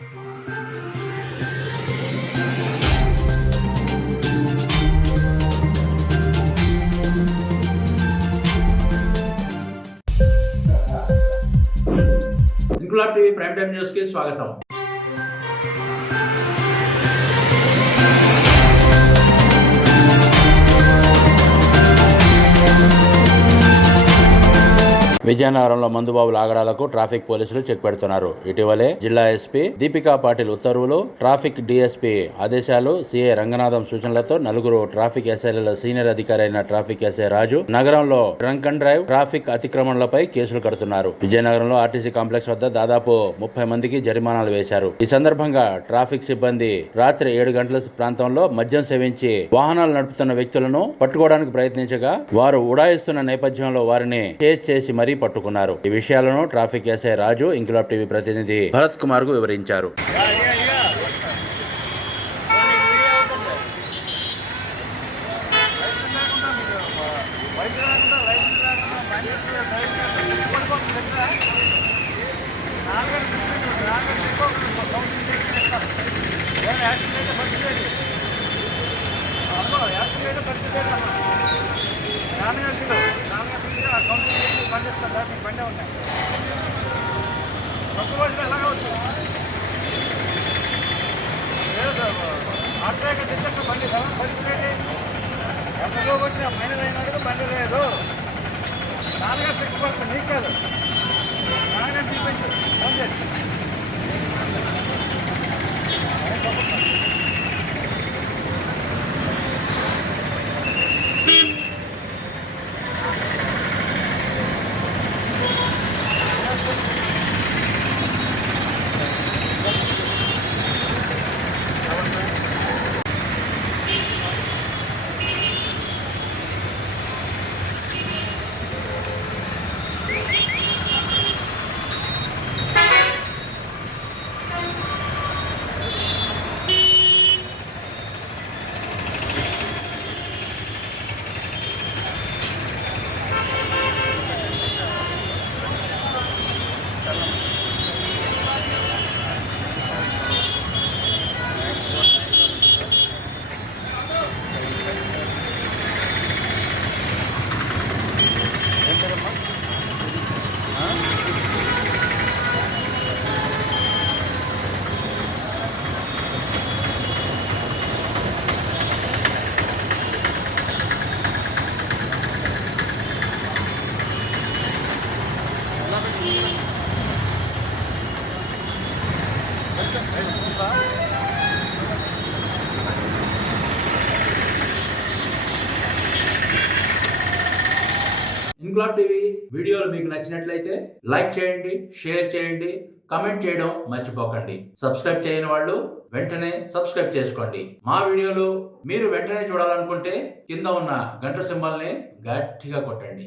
Inquilab TV prime time news కి స్వాగతం. విజయనగరంలో మందుబాబుల ఆగడాలకు ట్రాఫిక్ పోలీసులు చెక్ పెడుతున్నారు. ఇటీవలే జిల్లా ఎస్పీ దీపికా పాటిల్ ఉత్తర్వులు, ట్రాఫిక్ డీఎస్పీ ఆదేశాలు, సీఐ రంగనాథం సూచనలతో నలుగురు ట్రాఫిక్ ఎస్ఐలలో సీనియర్ అధికారి అయిన ట్రాఫిక్ ఎస్ఐ రాజు నగరంలో డ్రంక్ అండ్ డ్రైవ్, ట్రాఫిక్ అతిక్రమణలపై కేసులు కడుతున్నారు. విజయనగరంలో ఆర్టీసీ కాంప్లెక్స్ వద్ద దాదాపు 30 మందికి జరిమానాలు వేశారు. ఈ సందర్భంగా ట్రాఫిక్ సిబ్బంది రాత్రి 7 గంటల ప్రాంతంలో మద్యం సేవించి వాహనాలు నడుపుతున్న వ్యక్తులను పట్టుకోవడానికి ప్రయత్నించగా వారు ఉడాయిస్తున్న నేపథ్యంలో వారిని చేజ్ చేసి మరీ పట్టుకున్నారు. ఈ విషయాలను ట్రాఫిక్ ఎస్ఐ రాజు ఇంక్లాబ్ టీవీ ప్రతినిధి భరత్ కుమార్ కు వివరించారు. బండి ఉన్నాయి తక్కువ రోజులు ఎలాగ అవుతుంది ఆటోగా తెచ్చక బండి పరిస్థితి ఎంతలో వచ్చిన మైనర్ అయినాడు బండి లేదు. 4 గంటలు శిక్ష పడుతుంది, నీకు కాదు. 4 గంటలు చూపించు ఫోన్ చేసి ఇంక్లాబ్ టీవీ వీడియోలు మీకు నచ్చినట్లయితే లైక్ చేయండి, షేర్ చేయండి, కమెంట్ చేయడం మర్చిపోకండి. సబ్స్క్రైబ్ చేయని వాళ్ళు వెంటనే సబ్స్క్రైబ్ చేసుకోండి. మా వీడియోలు మీరు వెంటనే చూడాలనుకుంటే కింద ఉన్న గంట సింబల్ని గట్టిగా కొట్టండి.